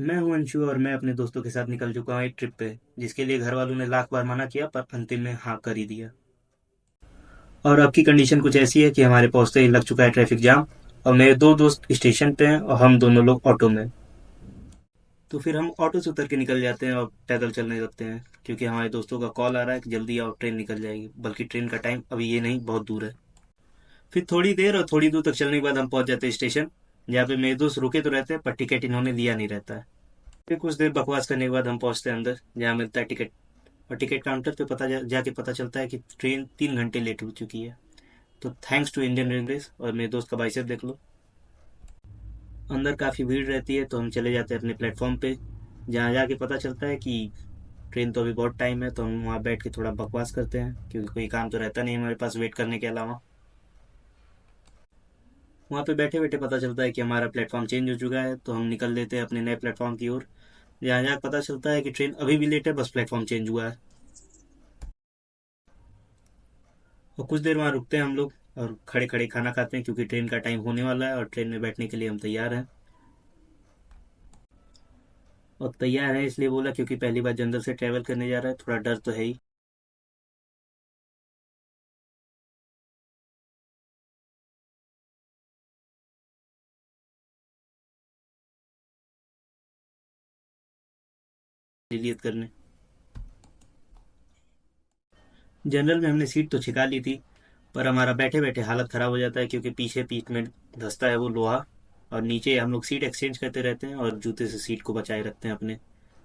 मैं हूं अंशु और मैं अपने दोस्तों के साथ निकल चुका हूं एक ट्रिप पे, जिसके लिए घर वालों ने लाख बार मना किया पर अंतिम में हाँ कर ही दिया। और अब की कंडीशन कुछ ऐसी है कि हमारे पहुंचते ही लग चुका है ट्रैफिक जाम और मेरे दो दोस्त स्टेशन पे हैं और हम दोनों लोग ऑटो में। तो फिर हम ऑटो से उतर के निकल जाते हैं और पैदल चलने लगते हैं, क्योंकि हमारे दोस्तों का कॉल आ रहा है कि जल्दी आओ ट्रेन निकल जाएगी, बल्कि ट्रेन का टाइम अभी ये नहीं बहुत दूर है। फिर थोड़ी देर और थोड़ी दूर तक चलने के बाद हम पहुंच जाते हैं स्टेशन, जहाँ पे मेरे दोस्त रुके तो रहते हैं पर टिकट इन्होंने लिया नहीं रहता है। फिर कुछ देर बकवास करने के बाद हम पहुंचते हैं अंदर, जहाँ मिलता है टिकट। और टिकट काउंटर पे जाके पता चलता है कि ट्रेन 3 घंटे लेट हो चुकी है। तो थैंक्स टू इंडियन रेलवेज, और मेरे दोस्त का बाइसेप देख लो। अंदर काफ़ी भीड़ रहती है तो हम चले जाते हैं अपने प्लेटफॉर्म पे, जहाँ जाके पता चलता है कि ट्रेन तो अभी बहुत टाइम है, तो हम वहाँ बैठ के थोड़ा बकवास करते हैं, क्योंकि कोई काम तो रहता नहीं हमारे पास वेट करने के अलावा। वहाँ पे बैठे बैठे पता चलता है कि हमारा प्लेटफॉर्म चेंज हो चुका है, तो हम निकल लेते हैं अपने नए प्लेटफॉर्म की ओर, जहाँ जहाँ पता चलता है कि ट्रेन अभी भी लेट है, बस प्लेटफॉर्म चेंज हुआ है। और कुछ देर वहाँ रुकते हैं हम लोग और खड़े खड़े खाना खाते हैं, क्योंकि ट्रेन का टाइम होने वाला है और ट्रेन में बैठने के लिए हम तैयार हैं। और तैयार है इसलिए बोला क्योंकि पहली बार जनरल से ट्रैवल करने जा रहा है, थोड़ा डर तो है ही। लिलियत करने जनरल में हमने सीट तो छिका ली थी, पर हमारा बैठे बैठे हालत ख़राब हो जाता है, क्योंकि पीछे पीठ में धंसता है वो लोहा, और नीचे हम लोग सीट एक्सचेंज करते रहते हैं और जूते से सीट को बचाए रखते हैं अपने।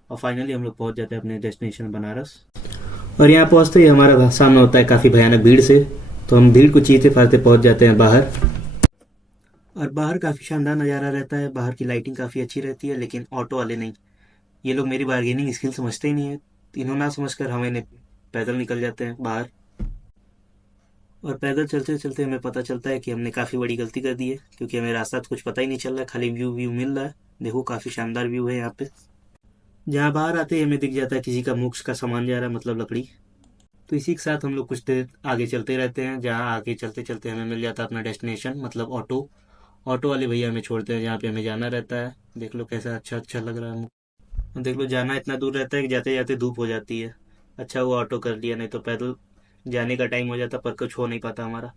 और फाइनली हम लोग पहुंच जाते हैं अपने डेस्टिनेशन बनारस। और यहाँ पहुंचते ही हमारा सामना होता है काफ़ी भयानक भीड़ से, तो हम भीड़ को चीरते फाड़ते पहुंच जाते हैं बाहर। और बाहर काफ़ी शानदार नज़ारा रहता है, बाहर की लाइटिंग काफ़ी अच्छी रहती है, लेकिन ऑटो वाले नहीं। ये लोग मेरी बार्गेनिंग स्किल समझते ही नहीं है, इन्हों ना समझकर हमें पैदल निकल जाते हैं बाहर। और पैदल चलते चलते हमें पता चलता है कि हमने काफ़ी बड़ी गलती कर दी है, क्योंकि हमें रास्ता तो कुछ पता ही नहीं चल रहा है, खाली व्यू व्यू मिल रहा है। देखो काफ़ी शानदार व्यू है यहाँ पे। जहाँ बाहर आते ही हमें दिख जाता है किसी का मोक्ष का सामान जा रहा है, मतलब लकड़ी। तो इसी के साथ हम लोग कुछ देर आगे चलते रहते हैं, जहाँ आगे चलते चलते हमें मिल जाता है अपना डेस्टिनेशन, मतलब ऑटो। ऑटो वाले भैया हमें छोड़ते हैं जहाँ पे हमें जाना रहता है। देख लो कैसा अच्छा अच्छा लग रहा है। और देख लो जाना इतना दूर रहता है कि जाते जाते धूप हो जाती है। अच्छा वो ऑटो कर लिया, नहीं तो पैदल जाने का टाइम हो जाता पर कुछ हो नहीं पाता हमारा।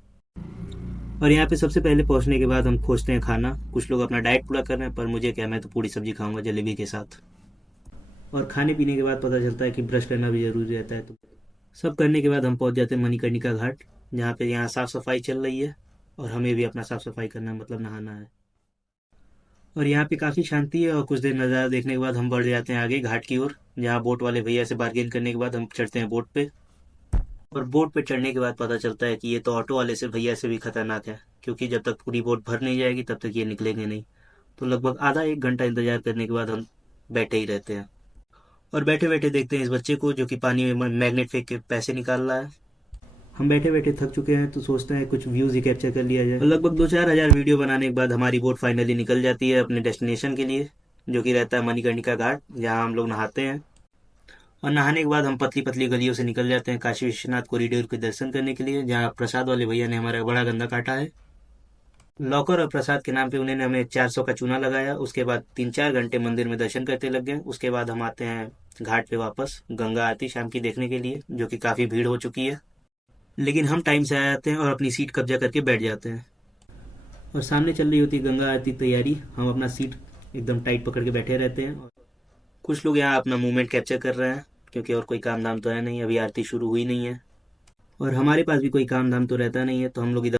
और यहाँ पे सबसे पहले पहुँचने के बाद हम खोजते हैं खाना। कुछ लोग अपना डाइट पूरा कर रहे हैं, पर मुझे क्या, मैं तो पूरी सब्जी खाऊंगा जलेबी के साथ। और खाने पीने के बाद पता चलता है कि ब्रश करना भी ज़रूरी रहता है, तो सब करने के बाद हम पहुँच जाते हैं मणिकर्णिका घाट, जहाँ पे यहाँ साफ़ सफाई चल रही है और हमें भी अपना साफ़ सफाई करना है, मतलब नहाना है। और यहाँ पे काफ़ी शांति है, और कुछ देर नज़ारा देखने के बाद हम बढ़ जाते हैं आगे घाट की ओर, जहाँ बोट वाले भैया से बार्गेन करने के बाद हम चढ़ते हैं बोट पे। और बोट पे चढ़ने के बाद पता चलता है कि ये तो ऑटो वाले से भैया से भी खतरनाक है, क्योंकि जब तक पूरी बोट भर नहीं जाएगी तब तक ये निकलेंगे नहीं। तो लगभग आधा एक घंटा इंतजार करने के बाद हम बैठे ही रहते हैं। और बैठे बैठे देखते हैं इस बच्चे को, जो कि पानी में मैग्नेट फेंक के पैसे निकाल रहा है। हम बैठे बैठे थक चुके हैं, तो सोचते हैं कुछ व्यूज़ ही कैप्चर कर लिया जाए। और लगभग 2-4 हज़ार वीडियो बनाने के बाद हमारी बोट फाइनली निकल जाती है अपने डेस्टिनेशन के लिए, जो कि रहता है मणिकर्णिका घाट, जहाँ हम लोग नहाते हैं। और नहाने के बाद हम पतली पतली गलियों से निकल जाते हैं काशी विश्वनाथ कॉरिडोर के दर्शन करने के लिए, जहाँ प्रसाद वाले भैया ने हमारा बड़ा गंदा काटा है। लॉकर और प्रसाद के नाम पे उन्होंने हमें 400 का चूना लगाया। उसके बाद 3-4 घंटे मंदिर में दर्शन करते लग गए। उसके बाद हम आते हैं घाट पे वापस गंगा आरती शाम की देखने के लिए, जो कि काफ़ी भीड़ हो चुकी है। लेकिन हम टाइम से आ जाते हैं और अपनी सीट कब्जा करके बैठ जाते हैं। और सामने चल रही होती है गंगा आरती तैयारी, हम अपना सीट एकदम टाइट पकड़ के बैठे रहते हैं। कुछ लोग यहाँ अपना मूवमेंट कैप्चर कर रहे हैं, क्योंकि और कोई काम धाम तो है नहीं, अभी आरती शुरू हुई नहीं है। और हमारे पास भी कोई काम धाम तो रहता नहीं है, तो हम लोग इधर।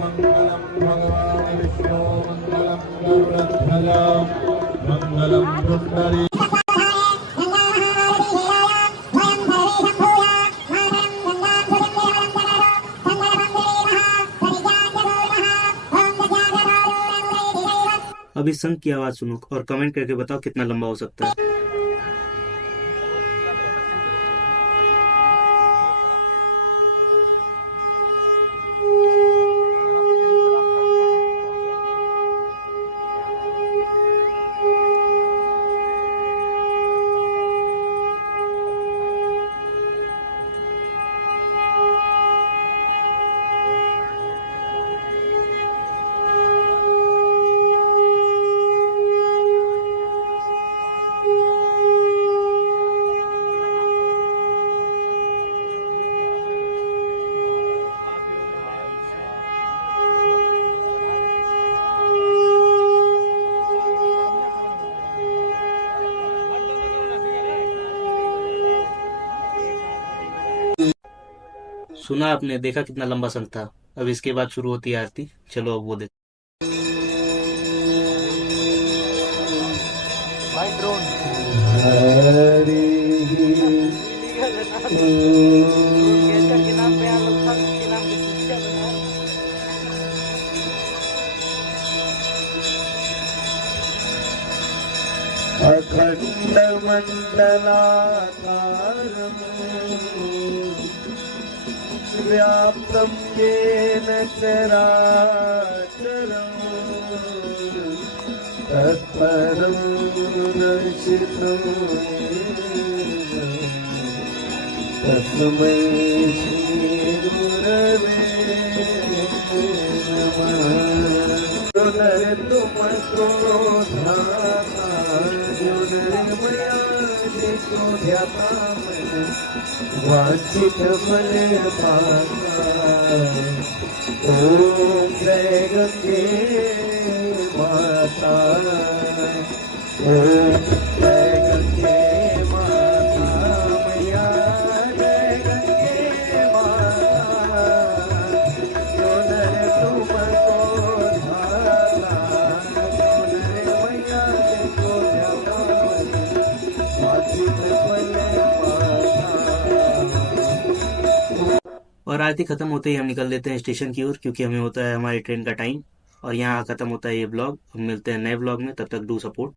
मङ्गलं भगवान् विष्णु मङ्गलं गरुडध्वजं मङ्गलं पुण्डरी अब इस संग की आवाज़ सुनो और कमेंट करके बताओ कितना लंबा हो सकता है। सुना आपने, देखा कितना लंबा संग था। अब इसके बाद शुरू होती है आरती, चलो अब वो देख। भाई ड्रोन हरि गेस्टर के नाम पे यहाँ लोग संत के नाम पे पूजा बना रहे हैं। अखंड मंडलाकारम् व्याप्तं येन चराचरम् तत्परं दर्शितं तस्मै श्रीगुरवे नमः। जो नर तुमको धाता, जो नर मया देखो ध्याता मन, वांछित फल पाता। ओम जय गंगे माता, ओम जय गंगे माता मैया, जय गंगे माता। जो नर तुमको धाता, जो नर मैया देखो ध्याता मन, वांछित फल पाता। और आरती खत्म होते ही हम निकल देते हैं स्टेशन की ओर, क्योंकि हमें होता है हमारी ट्रेन का टाइम। और यहाँ खत्म होता है ये ब्लॉग। हम मिलते हैं नए ब्लॉग में, तब तक डू सपोर्ट।